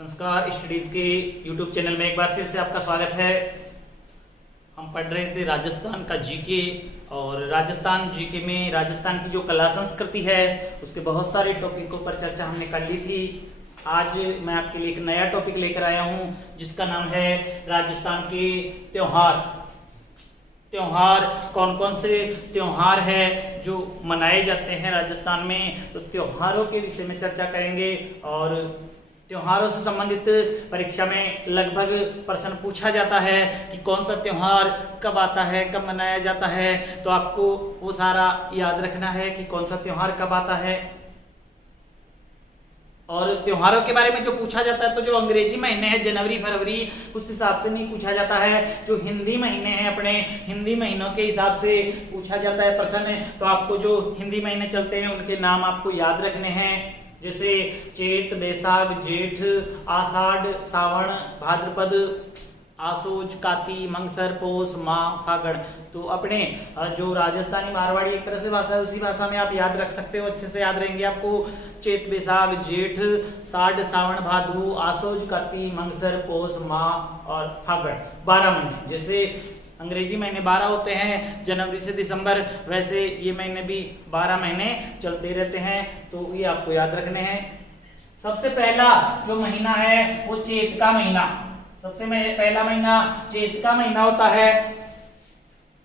संस्कार स्टडीज के YouTube channel में एक बार फिर से आपका स्वागत है। हम पढ़ रहे थे राजस्थान का जीके और राजस्थान जीके में राजस्थान की जो कला संस्कृति है उसके बहुत सारे टॉपिकों पर चर्चा हमने कर ली थी। आज मैं आपके लिए एक नया टॉपिक लेकर आया हूं जिसका नाम है राजस्थान के त्योहार। त्योहार कौन कौन से त्योहार है जो मनाए जाते हैं राजस्थान में, तो त्योहारों के विषय में चर्चा करेंगे। और त्योहारों से संबंधित परीक्षा में लगभग प्रश्न पूछा जाता है कि कौन सा त्योहार कब आता है, कब मनाया जाता है, तो आपको वो सारा याद रखना है कि कौन सा त्योहार कब आता है। और त्योहारों के बारे में जो पूछा जाता है तो जो अंग्रेजी महीने हैं जनवरी फरवरी उस हिसाब से नहीं पूछा जाता है, जो हिंदी महीने हैं अपने हिंदी महीनों के हिसाब से पूछा जाता है प्रश्न। तो आपको जो हिंदी महीने चलते हैं उनके नाम आपको याद रखने हैं, जैसे चैत, बैसाख, जेठ, आषाढ़, सावन, भाद्रपद, आसोज, काती, मंगसर, पौष, माह, फागण। तो अपने जो राजस्थानी मारवाड़ी एक तरह से भाषा है उसी भाषा में आप याद रख सकते हो, अच्छे से याद रहेंगे आपको। चैत, बैसाख, जेठ, साढ़, सावन, भादु, आसोज, काती, मंगसर, पौष, माह और फागण 12 महीने। जैसे अंग्रेजी महीने 12 होते हैं जनवरी से दिसंबर, वैसे ये महीने भी 12 महीने चलते रहते हैं, तो ये आपको याद रखने हैं। सबसे पहला जो महीना है वो चैत का महीना, सबसे पहला महीना चैत का महीना होता है।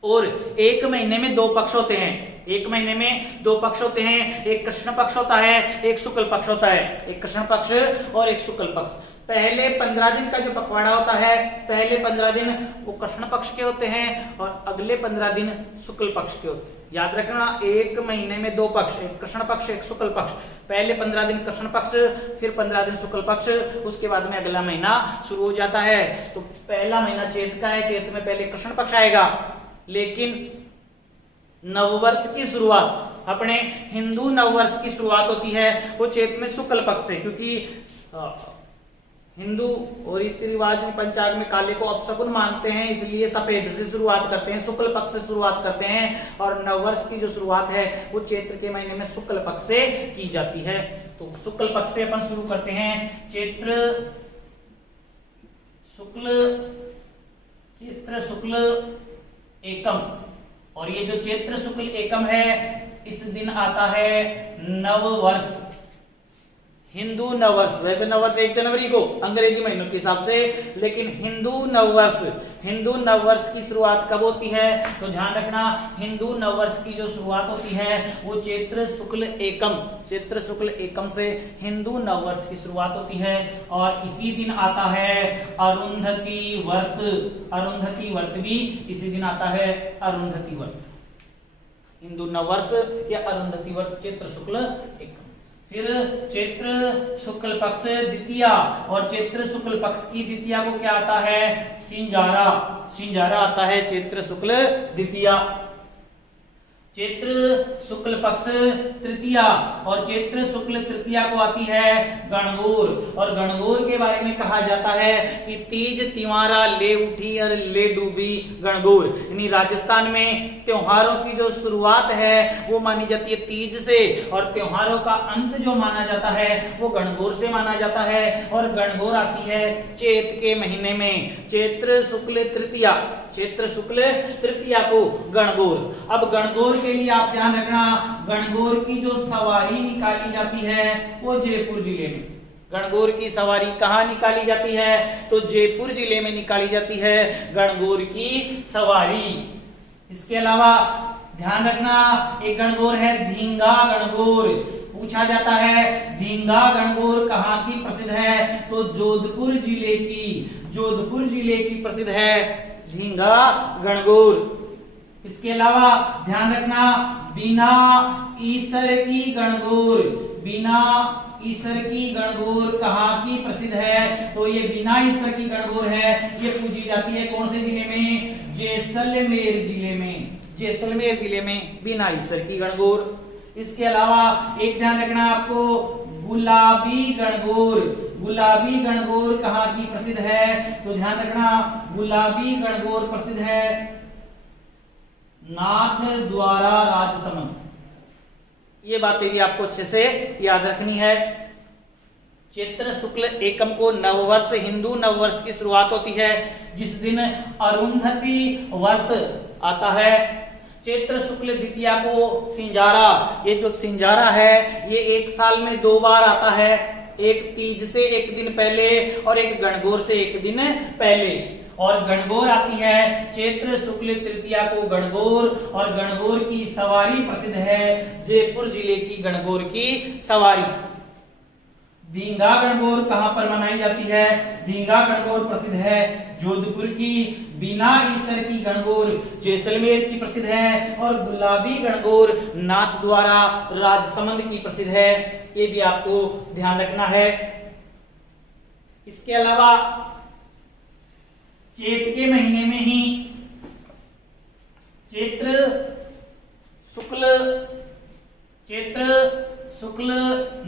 और एक महीने में 2 पक्ष होते हैं, एक महीने में 2 पक्ष होते हैं, एक कृष्ण पक्ष होता है, एक शुक्ल पक्ष होता है, एक कृष्ण पक्ष और एक शुक्ल पक्ष। पहले 15 दिन का जो पखवाड़ा होता है, पहले 15 दिन वो कृष्ण पक्ष के होते हैं और अगले 15 दिन शुक्ल पक्ष के होते हैं। याद रखना, एक महीने में 2 पक्ष, एक कृष्ण पक्ष एक शुक्ल पक्ष। पहले 15 दिन कृष्ण पक्ष, फिर 15 दिन शुक्ल पक्ष, उसके बाद में अगला महीना शुरू हो जाता है। तो पहला महीना चैत का है, चैत में पहले कृष्ण पक्ष आएगा। लेकिन नववर्ष की शुरुआत, अपने हिंदू नववर्ष की शुरुआत होती है वो चैत में शुक्ल पक्ष से, क्योंकि हिंदू और रीति रिवाज में पंचांग में काले को अपशकुन मानते हैं, इसलिए सफेद से शुरुआत करते हैं, शुक्ल पक्ष से शुरुआत करते हैं। और नववर्ष की जो शुरुआत है वो चैत्र के महीने में शुक्ल पक्ष से की जाती है। तो शुक्ल पक्ष से अपन शुरू करते हैं। चैत्र शुक्ल एकम, और ये जो चैत्र शुक्ल एकम है इस दिन आता है नववर्ष, हिंदू नववर्ष। वैसे नववर्ष 1 जनवरी को अंग्रेजी महीनों के हिसाब से, लेकिन हिंदू नववर्ष की शुरुआत कब होती है, तो ध्यान रखना हिंदू नववर्ष की जो शुरुआत होती है वो चैत्र शुक्ल एकम से हिंदू नववर्ष की शुरुआत होती है। और इसी दिन आता है अरुंधति व्रत भी इसी दिन आता है, अरुंधति व्रत, हिंदू नववर्ष या अरुंधति व्रत चैत्र शुक्ल एकम। फिर चैत्र शुक्ल पक्ष द्वितीया, और चैत्र शुक्ल पक्ष की द्वितीया को क्या आता है, सिंजारा आता है चैत्र शुक्ल द्वितीया। चैत्र शुक्ल पक्ष तृतीया, और चैत्र शुक्ल तृतीया को आती है गणगौर। और गणगौर के बारे में कहा जाता है कि तीज तिवारा ले उठी और ले डूबी गणगौर, यानी राजस्थान में त्योहारों की जो शुरुआत है वो मानी जाती है तीज से, और त्योहारों का अंत जो माना जाता है वो गणगौर से माना जाता है। और गणगौर आती है चैत के महीने में, चैत्र शुक्ल तृतीया को गणगौर। अब गणगौर के लिए आप ध्यान रखना, गणगौर की जो सवारी निकाली जाती है वो जयपुर जिले में। गणगौर की सवारी कहाँ निकाली जाती है, तो जयपुर जिले में निकाली जाती है गणगौर की सवारी। इसके अलावा ध्यान रखना एक गणगौर है धींगा गणगौर। पूछा जाता है धींगा गणगौर कहाँ की प्रसिद्ध है, तो जोधपुर जिले की प्रसिद्ध है धींगा गणगौर। इसके अलावा ध्यान रखना बिना ईसर की गणगौर कहाँ की प्रसिद्ध है, तो ये बिना ईसर की गणगौर है, ये पूजी जाती है कौन से जिले में, जैसलमेर जिले में बिना ईसर की गणगौर। इसके अलावा एक ध्यान रखना आपको गुलाबी गणगौर कहाँ की प्रसिद्ध है, तो ध्यान रखना गुलाबी गणगौर प्रसिद्ध है नाथ द्वारा राजसमंद। ये बातें भी आपको अच्छे से याद रखनी है। चैत्र शुक्ल एकम को नववर्ष, हिंदू नववर्ष की शुरुआत होती है, जिस दिन अरुंधति व्रत आता है। चैत्र शुक्ल द्वितीया को सिंजारा, ये जो सिंजारा है ये एक साल में 2 बार आता है, एक तीज से एक दिन पहले और एक गणगौर से एक दिन पहले। और गणगौर आती है चैत्र शुक्ल तृतीया को गणगौर, और गणगौर की सवारी प्रसिद्ध है, जयपुर जिले की गणगौर की सवारी। दींगा गणगौर कहां पर मनाई जाती है? दींगा गणगौर प्रसिद्ध है जोधपुर की। बिना ईसर की गणगौर जैसलमेर की प्रसिद्ध है, और गुलाबी गणगौर नाथ द्वारा राजसमंद की प्रसिद्ध है। ये भी आपको ध्यान रखना है। इसके अलावा चैत्र के महीने में ही चैत्र शुक्ल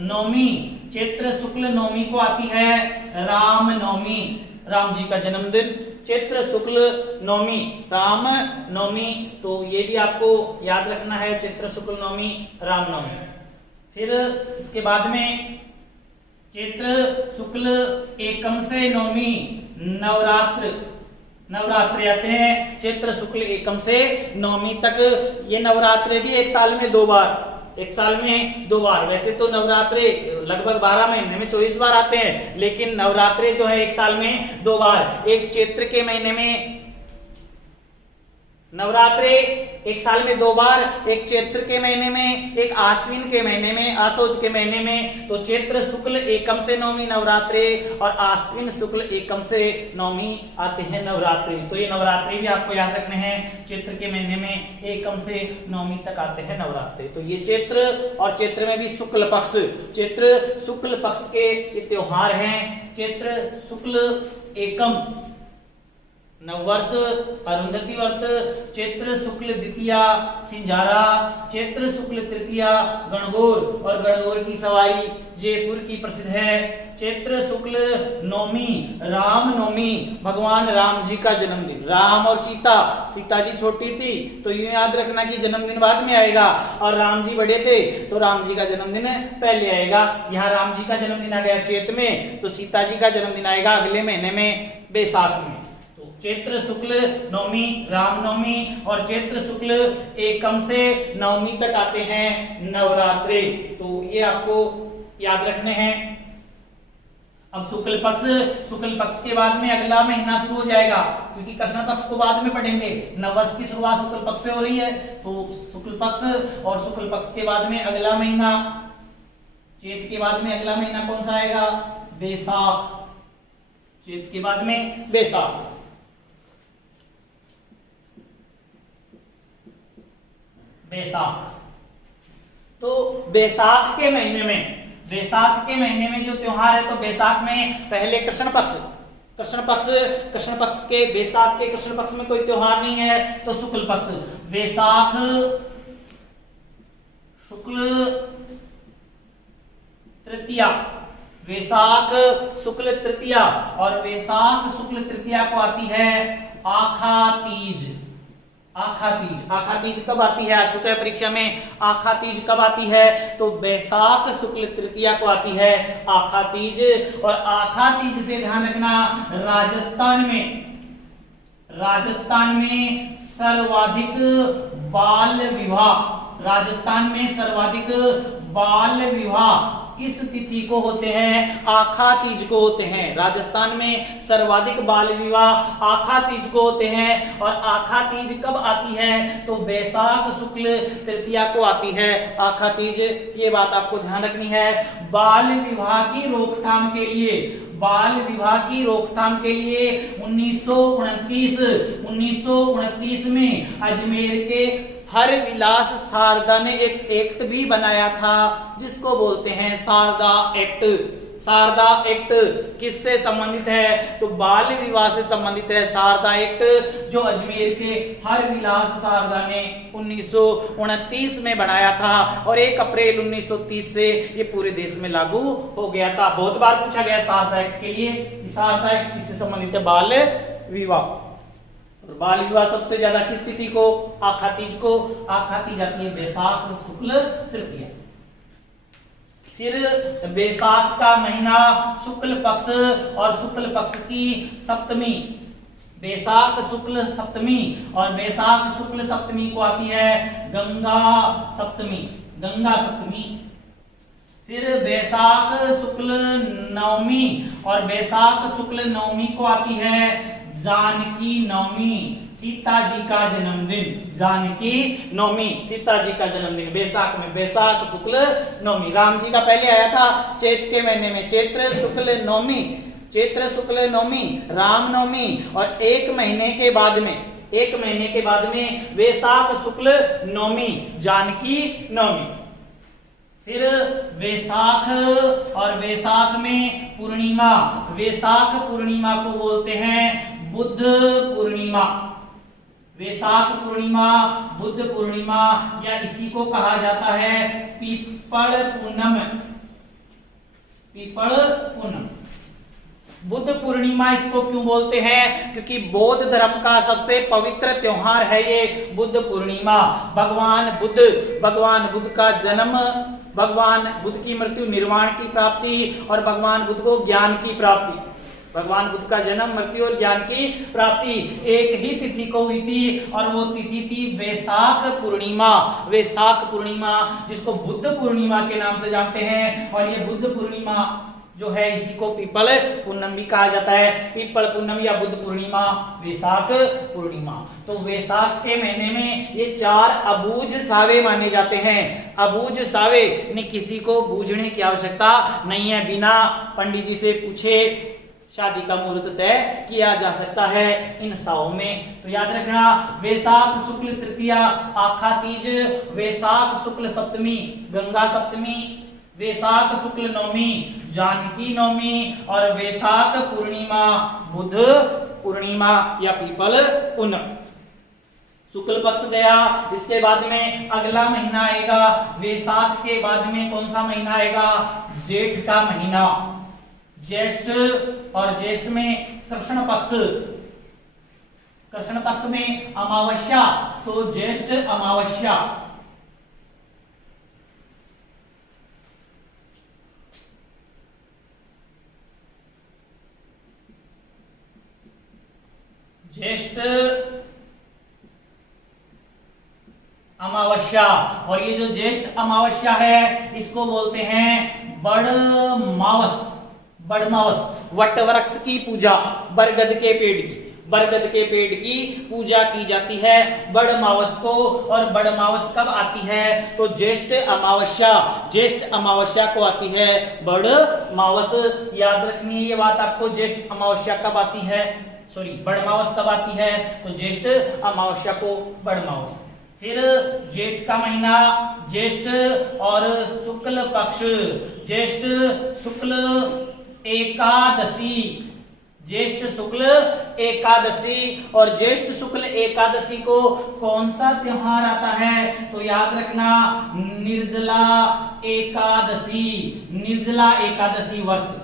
नवमी, चैत्र शुक्ल नवमी को आती है राम नवमी, राम जी का जन्मदिन। चैत्र शुक्ल नवमी राम नवमी, तो ये भी आपको याद रखना है, चैत्र शुक्ल नवमी राम नवमी। फिर इसके बाद में चैत्र शुक्ल एकम से नवमी नवरात्र आते हैं। चैत्र शुक्ल एकम से नवमी तक ये नवरात्रे भी एक साल में 2 बार, वैसे तो नवरात्रे लगभग 12 महीने में 24 बार आते हैं, लेकिन नवरात्रे जो है एक साल में 2 बार। एक चैत्र के महीने में नवरात्रे एक साल में 2 बार, एक चैत्र के महीने में, एक आश्विन के महीने में, आशोज के महीने में। तो चैत्र शुक्ल एकम से नवमी नवरात्रे और आश्विन शुक्ल एकम से नवमी आते हैं नवरात्रि। तो ये नवरात्रि भी आपको याद रखने हैं, चैत्र के महीने में एकम से नवमी तक आते हैं नवरात्रि। तो ये चैत्र, और चैत्र में भी शुक्ल पक्ष, चैत्र शुक्ल पक्ष के ये त्योहार हैं। चैत्र शुक्ल एकम नववर्ष, अरुंधति व्रत, चैत्र शुक्ल द्वितीया सिंजारा, चैत्र शुक्ल तृतीया गणगौर, और गणगौर की सवारी जयपुर की प्रसिद्ध है। चैत्र शुक्ल नवमी राम नवमी, भगवान राम जी का जन्मदिन। राम और सीता जी छोटी थी तो ये याद रखना कि जन्मदिन बाद में आएगा, और राम जी बड़े थे तो राम जी का जन्मदिन पहले आएगा। यहाँ राम जी का जन्मदिन आ गया चैत्र में, तो सीता जी का जन्मदिन आएगा अगले महीने में बैसाख में। चैत्र शुक्ल नवमी राम नवमी, और चैत्र शुक्ल एकम से नवमी तक आते हैं नवरात्रे। तो ये आपको याद रखने हैं। अब शुक्ल पक्ष के बाद में अगला महीना शुरू हो जाएगा, क्योंकि कृष्ण पक्ष को बाद में पढ़ेंगे। नववर्ष की शुरुआत शुक्ल पक्ष से हो रही है, तो शुक्ल पक्ष, और शुक्ल पक्ष के बाद में अगला महीना, चैत्र के बाद में अगला महीना कौन सा आएगा? बैसाख। चैत्र के बाद में बैसाख। तो बैसाख के महीने में जो त्योहार है, तो बैसाख में पहले कृष्ण पक्ष के, बैसाख के कृष्ण पक्ष में कोई त्योहार नहीं है, तो शुक्ल पक्ष, बैसाख शुक्ल तृतीया, वैशाख शुक्ल तृतीया, और वैशाख शुक्ल तृतीया को आती है आखा तीज। आखा तीज कब आती है? आ चुका है परीक्षा में। आखा तीज कब आती है? तो बैसाख शुक्ल तृतीया को आती है आखा तीज। और आखा तीज से ध्यान रखना, राजस्थान में सर्वाधिक बाल विवाह किस तिथि को होते हैं? आखा तीज को होते हैं। राजस्थान में सर्वाधिक बाल विवाह आखा तीज को होते हैं। और आखा तीज कब आती है? तो बैसाख शुक्ल तृतीया को आती है आखा तीज। ये बात आपको ध्यान रखनी है। बाल विवाह की रोकथाम के लिए 1929 में अजमेर के हरविलास शारदा ने एक एक्ट भी बनाया था, जिसको बोलते हैं शारदा एक्ट। शारदा एक्ट किससे संबंधित है? तो बाल विवाह से संबंधित है शारदा एक्ट, जो अजमेर के हरविलास शारदा ने 1929 में बनाया था, और 1 अप्रैल 1930 से ये पूरे देश में लागू हो गया था। बहुत बार पूछा गया शारदा एक्ट के लिए। शारदा एक्ट किससे संबंधित है? बाल विवाह। बाल विवाह सबसे ज्यादा किस तिथि को? आखा तीज को। आखा तीज आती है बैसाख शुक्ल तृतीया। फिर वैशाख का महीना शुक्ल पक्ष और शुक्ल पक्ष की सप्तमी, वैशाख शुक्ल सप्तमी, और वैशाख शुक्ल सप्तमी को आती है गंगा सप्तमी, गंगा सप्तमी। फिर वैशाख शुक्ल नवमी, और वैशाख शुक्ल नवमी को आती है जानकी नवमी, सीता जी का जन्मदिन, जानकी नवमी, सीता जी का जन्मदिन वैशाख में, वैशाख शुक्ल नवमी। राम जी का पहले आया था चैत के महीने में, चैत्र शुक्ल नवमी, चैत्र शुक्ल नवमी, राम नवमी, और एक महीने के बाद में, एक महीने के बाद में वैशाख शुक्ल नवमी, जानकी नवमी। फिर वैशाख, और वैशाख में पूर्णिमा, वैशाख पूर्णिमा को बोलते हैं बुद्ध पूर्णिमा, वैशाख पूर्णिमा, बुद्ध पूर्णिमा, या इसी को कहा जाता है पीपल पूनम, पीपल पूनम। बुद्ध पूर्णिमा इसको क्यों बोलते हैं? क्योंकि बौद्ध धर्म का सबसे पवित्र त्योहार है ये बुद्ध पूर्णिमा। भगवान बुद्ध का जन्म, भगवान बुद्ध की मृत्यु, निर्वाण की प्राप्ति, और भगवान बुद्ध को ज्ञान की प्राप्ति, भगवान बुद्ध का जन्म, मृत्यु और ज्ञान की प्राप्ति एक ही तिथि को हुई थी, और वो तिथि थी वैशाख पूर्णिमा, वैशाख पूर्णिमा, जिसको बुद्ध पूर्णिमा के नाम से जानते हैं। और ये बुद्ध पूर्णिमा जो है इसी को पीपल पूनम भी कहा जाता है, पीपल पूनम या बुद्ध पूर्णिमा, वैशाख पूर्णिमा। तो वैशाख के महीने में ये 4 अबूझ सावे माने जाते हैं। अबूझ सावे ने किसी को बूझने की आवश्यकता नहीं है, बिना पंडित जी से पूछे शादी का मुहूर्त तय किया जा सकता है इन सावों में। तो याद रखना, वैशाख शुक्ल तृतीया आखा तीज, वैशाख शुक्ल सप्तमी गंगा सप्तमी, वैशाख शुक्ल नवमी जानकी नवमी, और वैशाख पूर्णिमा बुद्ध पूर्णिमा या पीपल पूनम। शुक्ल पक्ष गया, इसके बाद में अगला महीना आएगा, वैशाख के बाद में कौन सा महीना आएगा? जेठ का महीना, ज्येष्ठ, और ज्येष्ठ में कृष्ण पक्ष, कृष्ण पक्ष में अमावस्या, तो ज्येष्ठ अमावस्या। ज्येष्ठ अमावस्या, और ये जो ज्येष्ठ अमावस्या है इसको बोलते हैं बड़मावस, बड़मावस। वट वृक्ष की पूजा, बरगद के पेड़ की, बरगद के पेड़ की पूजा की जाती है बड़मावस को। और बड़मावस कब आती है? तो ज्येष्ठ अमावस्या, ज्येष्ठ अमावस्या को आती है बड़मावस। याद रखनी ये बात आपको, ज्येष्ठ अमावस्या कब आती है, सॉरी बड़मावस कब आती है? तो ज्येष्ठ अमावस्या को बड़मावस। फिर जेठ का महीना, ज्येष्ठ और शुक्ल पक्ष, ज्येष्ठ शुक्ल एकादशी, ज्येष्ठ शुक्ल एकादशी। और ज्येष्ठ शुक्ल एकादशी को कौन सा त्योहार आता है? तो याद रखना निर्जला एकादशी, निर्जला एकादशी व्रत,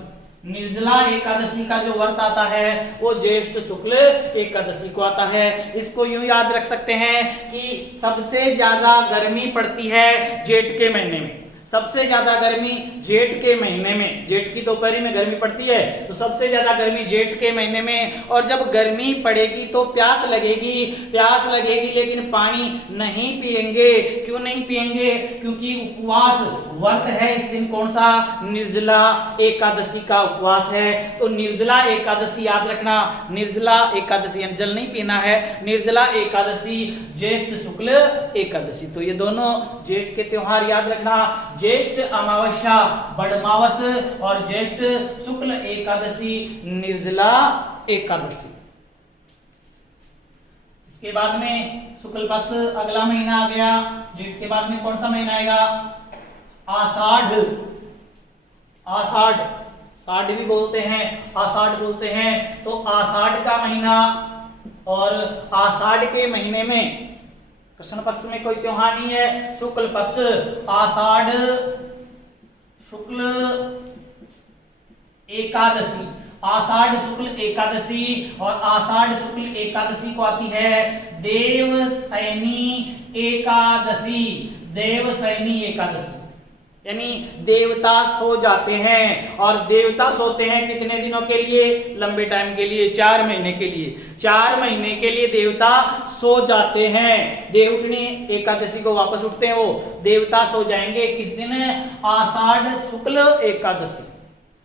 निर्जला एकादशी का जो व्रत आता है वो ज्येष्ठ शुक्ल एकादशी को आता है। इसको यूं याद रख सकते हैं कि सबसे ज्यादा गर्मी पड़ती है जेठ के महीने में, सबसे ज्यादा गर्मी जेठ के महीने में, जेठ की दोपहरी में गर्मी पड़ती है तो सबसे ज्यादा गर्मी जेठ के महीने में। और जब गर्मी पड़ेगी तो प्यास लगेगी, प्यास लगेगी लेकिन पानी नहीं पिएंगे। क्यों नहीं पिएंगे? क्योंकि उपवास व्रत है इस दिन। कौन सा? निर्जला एकादशी का उपवास है। तो निर्जला एकादशी याद रखना, निर्जला एकादशी जल नहीं पीना है, निर्जला एकादशी ज्येष्ठ शुक्ल एकादशी। तो ये दोनों जेठ के त्योहार याद रखना, ज्येष्ठ अमावस्या बड़मावस और ज्येष्ठ शुक्ल एकादशी निर्जला एकादशी। इसके बाद में शुक्ल पक्ष अगला महीना आ गया। जेठ के बाद में कौन सा महीना आएगा? आषाढ़, आषाढ़, साढ़ भी बोलते हैं, आषाढ़ बोलते हैं। तो आषाढ़ का महीना, और आषाढ़ के महीने में कृष्ण पक्ष में कोई त्योहार नहीं है। शुक्ल पक्ष आषाढ़ शुक्ल एकादशी, आषाढ़ शुक्ल एकादशी। और आषाढ़ शुक्ल एकादशी को आती है देवशयनी एकादशी, देवशयनी एकादशी। यानी देवता सो जाते हैं। और देवता सोते हैं कितने दिनों के लिए? लंबे टाइम के लिए, 4 महीने के लिए। 4 महीने के लिए देवता सो जाते हैं। देवउठनी एकादशी को वापस उठते हैं, वो देवता सो जाएंगे किस दिन? आषाढ़ शुक्ल एकादशी।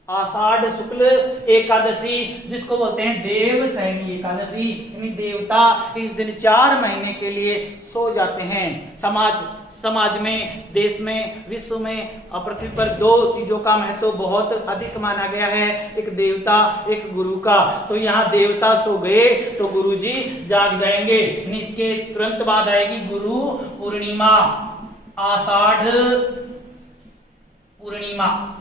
आषाढ़ शुक्ल एकादशी जिसको बोलते हैं देवशयनी एकादशी, यानी देवता इस दिन 4 महीने के लिए सो जाते हैं। समाज में, देश में, विश्व में, पृथ्वी पर 2 चीजों का महत्व बहुत अधिक माना गया है, एक देवता, एक गुरु का। तो यहाँ देवता सो गए तो गुरु जी जाग जाएंगे। इसके तुरंत बाद आएगी गुरु पूर्णिमा, आषाढ़ पूर्णिमा।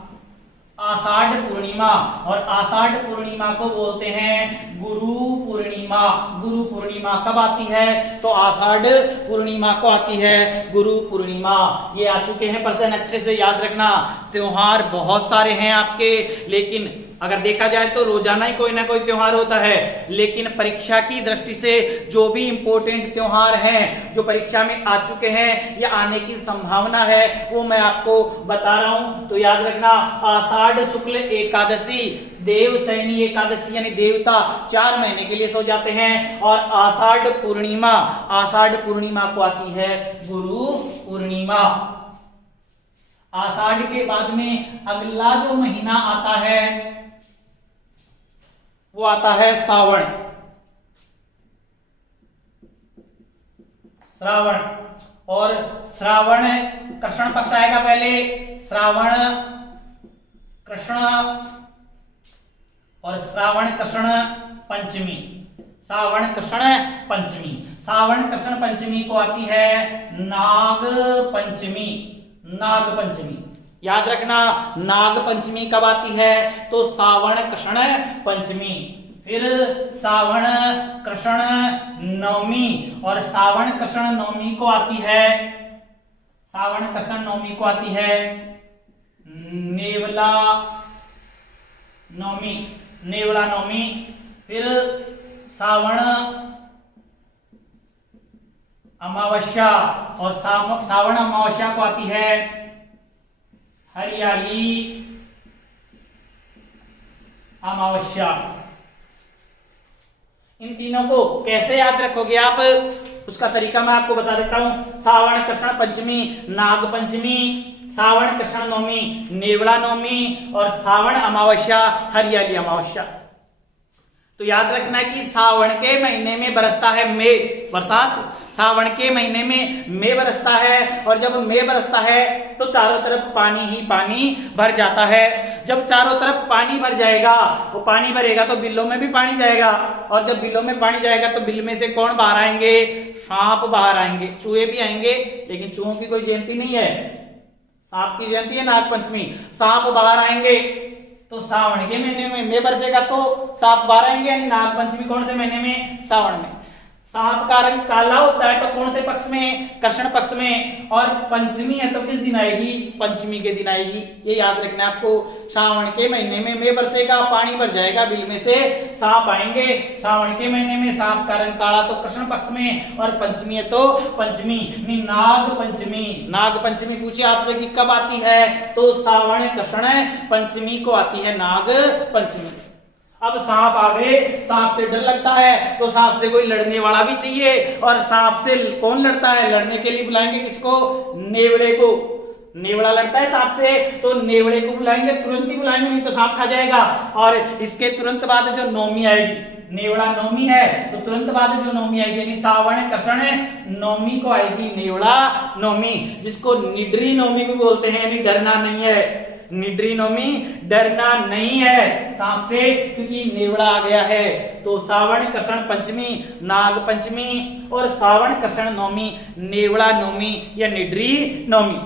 आषाढ़ पूर्णिमा, और आषाढ़ पूर्णिमा को बोलते हैं गुरु पूर्णिमा। गुरु पूर्णिमा कब आती है? तो आषाढ़ पूर्णिमा को आती है गुरु पूर्णिमा। ये आ चुके हैं पर्सन, अच्छे से याद रखना। त्योहार बहुत सारे हैं आपके, लेकिन अगर देखा जाए तो रोजाना ही कोई ना कोई त्योहार होता है, लेकिन परीक्षा की दृष्टि से जो भी इंपॉर्टेंट त्योहार हैं, जो परीक्षा में आ चुके हैं या आने की संभावना है, वो मैं आपको बता रहा हूं। तो याद रखना, आषाढ़ शुक्ल एकादशी देवशयनी एकादशी, यानी देवता 4 महीने के लिए सो जाते हैं। और आषाढ़ पूर्णिमा, आषाढ़ पूर्णिमा को आती है गुरु पूर्णिमा। आषाढ़ के बाद में अगला जो महीना आता है वो आता है श्रावण। श्रावण, और श्रावण कृष्ण पक्ष आएगा पहले, श्रावण कृष्ण, और श्रावण कृष्ण पंचमी। श्रावण कृष्ण पंचमी, श्रावण कृष्ण पंचमी को आती है नाग पंचमी। नाग पंचमी याद रखना, नाग पंचमी कब आती है? तो श्रावण कृष्ण पंचमी, फिर श्रावण कृष्ण नवमी, और श्रावण कृष्ण नवमी को आती है, श्रावण कृष्ण नवमी को आती है नेवला नवमी। नेवला नवमी, फिर श्रावण अमावस्या, और श्रावण अमावस्या को आती है हरियाली अमावस्या। इन तीनों को कैसे याद रखोगे आप, उसका तरीका मैं आपको बता देता हूं। श्रावण कृष्ण पंचमी नाग पंचमी, श्रावण कृष्ण नवमी नेवला नवमी, और श्रावण अमावस्या हरियाली अमावस्या। तो याद रखना कि श्रावण के महीने में बरसता है मई, बरसात। श्रावण के महीने में मई बरसता है, और जब मई बरसता है तो चारों तरफ पानी ही पानी भर जाता है। जब चारों तरफ पानी भर जाएगा, वो पानी भरेगा तो बिलों में भी पानी जाएगा, और जब बिलों में पानी जाएगा तो बिल में से कौन बाहर आएंगे? सांप बाहर आएंगे, चूहे भी आएंगे, लेकिन चूहों की कोई जयंती नहीं है, सांप की जयंती है नाग पंचमी। सांप बाहर आएंगे, तो श्रावण के महीने में मई बरसेगा तो सांप बाहर आएंगे, यानी नाग पंचमी कौन से महीने में? श्रावण में। सांप का रंग काला होता है तो कौन से पक्ष में? कृष्ण पक्ष में। और पंचमी है तो किस दिन आएगी? पंचमी के दिन आएगी। ये याद रखना आपको। श्रावण के महीने में मई बरसेगा, पानी भर जाएगा, बिल में से सांप आएंगे। श्रावण के महीने में सांप का रंग काला तो कृष्ण पक्ष में, और पंचमी है तो पंचमी नाग पंचमी। नाग पंचमी पूछे आपसे कि कब आती है? तो श्रावण कृष्ण पंचमी को आती है नाग पंचमी। अब सांप आ गए, सांप से डर लगता है तो सांप से कोई लड़ने वाला भी चाहिए, और सांप से कौन लड़ता है? लड़ने के लिए बुलाएंगे किसको? नेवड़े को। नेवड़ा लड़ता है सांप से तो नेवड़े को बुलाएंगे, तुरंत ही बुलाएंगे, नहीं तो सांप खा जाएगा। और इसके तुरंत बाद जो नवमी आएगी, नेवड़ा नवमी है तो तुरंत बाद जो नवमी आएगी, यानी श्रावण कृष्ण नवमी को आएगी नेवड़ा नवमी, जिसको निड्री नवमी भी बोलते हैं, यानी डरना नहीं है। निड्री नवमी डरना नहीं है सांप से, क्योंकि नेवड़ा आ गया है। तो श्रावण कृष्ण पंचमी नाग पंचमी, और श्रावण कृष्ण नवमी नेवड़ा नवमी या निड्री नवमी।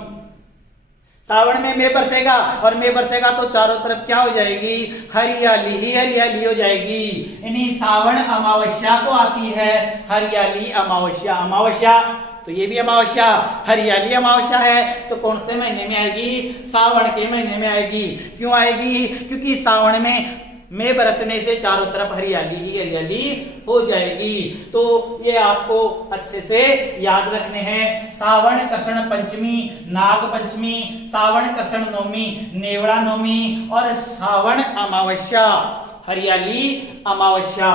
सावन में मई बरसेगा, और मई बरसेगा तो चारों तरफ क्या हो जाएगी? हरियाली ही हरियाली हो जाएगी। यानी सावन अमावस्या को आती है हरियाली अमावस्या। अमावस्या तो ये भी अमावस्या, हरियाली अमावस्या है, तो कौन से महीने में आएगी? सावन के महीने में आएगी। क्यों आएगी? क्योंकि सावन में में बरसने से चारों तरफ हरियाली ही हरियाली हो जाएगी। तो ये आपको अच्छे से याद रखने हैं। सावन कृष्ण पंचमी, नाग पंचमी, सावन कृष्ण नवमी, नेवड़ा नवमी और सावन अमावस्या, हरियाली अमावस्या।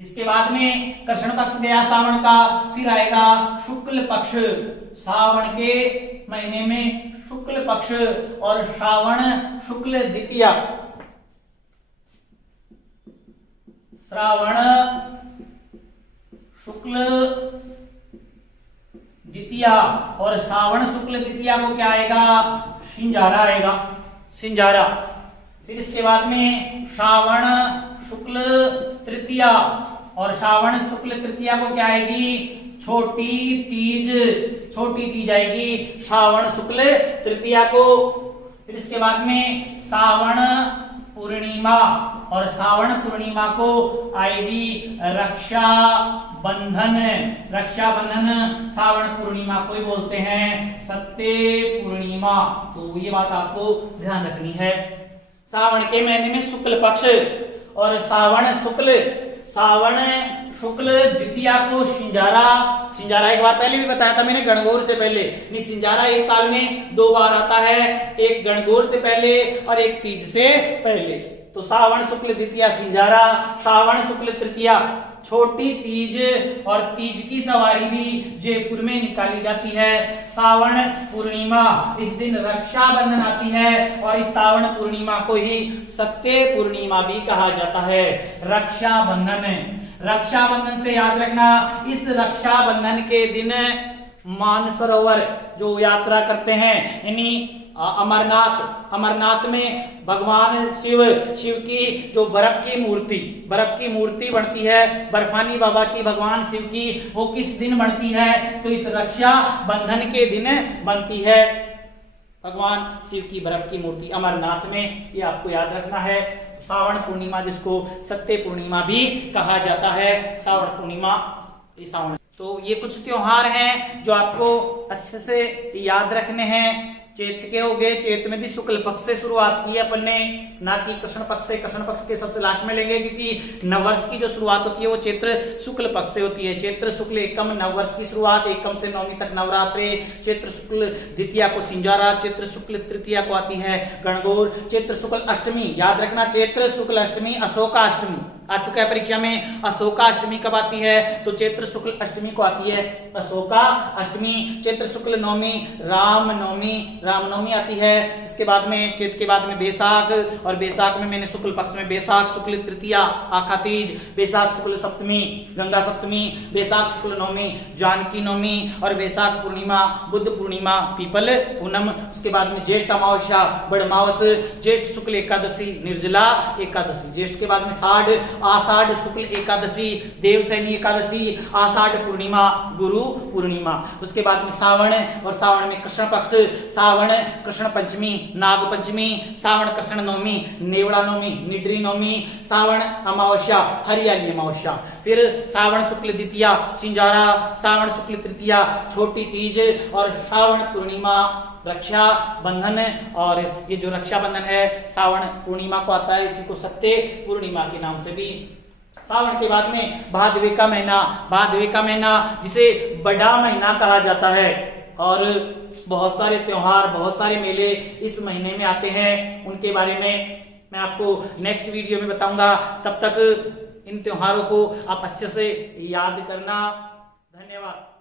इसके बाद में कृष्ण पक्ष गया सावन का, फिर आएगा शुक्ल पक्ष। सावन के महीने में शुक्ल पक्ष और श्रावण शुक्ल द्वितीया, श्रावण शुक्ल द्वितीया और श्रावण शुक्ल द्वितीया को क्या आएगा, सिंजारा आएगा, सिंजारा। फिर इसके बाद में श्रावण शुक्ल तृतीया और श्रावण शुक्ल तृतीया को क्या आएगी, छोटी तीज, छोटी तीज आएगी श्रावण शुक्ल तृतीया को। फिर इसके बाद में श्रावण पूर्णिमा और श्रावण पूर्णिमा को आएगी रक्षा बंधन, रक्षा बंधन श्रावण पूर्णिमा को ही बोलते हैं सत्य पूर्णिमा। तो ये बात आपको ध्यान रखनी है। सावन के महीने में शुक्ल पक्ष और सावन शुक्ल द्वितीया को सिंजारा, सिंजारा एक बार पहले भी बताया था मैंने, गणगौर से पहले नहीं, सिंजारा एक साल में 2 बार आता है, एक गणगौर से पहले और एक तीज से पहले। तो सावन शुक्ल द्वितीया सिंजारा, सावन शुक्ल तृतीया छोटी तीज और तीज की सवारी भी जयपुर में निकाली जाती है। सावन पूर्णिमा, इस दिन रक्षाबंधन आती है और इस सावन पूर्णिमा को ही सत्य पूर्णिमा भी कहा जाता है। रक्षाबंधन, रक्षाबंधन से याद रखना, इस रक्षाबंधन के दिन मानसरोवर जो यात्रा करते हैं, यानी अमरनाथ, अमरनाथ में भगवान शिव की जो बर्फ की मूर्ति बनती है, बर्फानी बाबा की भगवान शिव की, वो किस दिन बनती है, तो इस रक्षा बंधन के दिन बनती है भगवान शिव की बर्फ की मूर्ति अमरनाथ में, ये आपको याद रखना है। सावन पूर्णिमा जिसको सत्य पूर्णिमा भी कहा जाता है, सावन पूर्णिमा सावन। तो ये कुछ त्योहार हैं जो आपको अच्छे से याद रखने हैं। चैत के हो गए, चैत में भी शुक्ल पक्ष से शुरुआत की है अपन ने, ना कि कृष्ण पक्ष से। कृष्ण पक्ष के सबसे लास्ट में लेंगे क्योंकि नववर्ष की जो शुरुआत होती है वो चैत्र शुक्ल पक्ष से होती है। चैत्र शुक्ल एकम नववर्ष की शुरुआत, एकम से नवमी तक नवरात्रे। चैत्र शुक्ल द्वितीया को सिंजारा, चैत्र शुक्ल तृतीया को आती है गणगौर, चैत्र शुक्ल अष्टमी, याद रखना चैत्र शुक्ल अष्टमी अशोका अष्टमी आ चुका है परीक्षा में। अशोका अष्टमी कब आती है, तो चैत्र शुक्ल अष्टमी को आती है अशोका अष्टमी। चैत्र शुक्ल नवमी रामनवमी आती है। इसके बाद में चैत्र के बाद में बैसाख, और बैसाख में मैंने शुक्ल पक्ष में बैसाख शुक्ल तृतीया आखा तीज, बैसाख शुक्ल सप्तमी गंगा सप्तमी, बैसाख शुक्ल नवमी जानकी नवमी और बैसाख पूर्णिमा बुद्ध पूर्णिमा पीपल पूनम। उसके बाद में ज्येष्ठ अमावस्या बड़मावस, ज्येष्ठ शुक्ल एकादशी निर्जला एकादशी, ज्येष्ठ के बाद में आषाढ़ शुक्ल एकादशी देवसैनी एकादशी, आषाढ़ पूर्णिमा गुरु पूर्णिमा। उसके बाद में सावन, और सावन में कृष्ण पक्ष, सावन कृष्ण पंचमी नाग पंचमी, सावन कृष्ण नवमी नेवड़ा नवमी निड्री नवमी, सावन अमावस्या हरियाली अमावस्या, फिर सावन शुक्ल द्वितीया सिंजारा, सावन शुक्ल तृतीया छोटी तीज और सावन पूर्णिमा रक्षा बंधन। और ये जो रक्षा बंधन है सावन पूर्णिमा को आता है, इसी को सत्य पूर्णिमा के नाम से भी। सावन के बाद में भादवे का महीना जिसे बड़ा महीना कहा जाता है, और बहुत सारे त्योहार बहुत सारे मेले इस महीने में आते हैं, उनके बारे में मैं आपको नेक्स्ट वीडियो में बताऊंगा। तब तक इन त्योहारों को आप अच्छे से याद करना। धन्यवाद।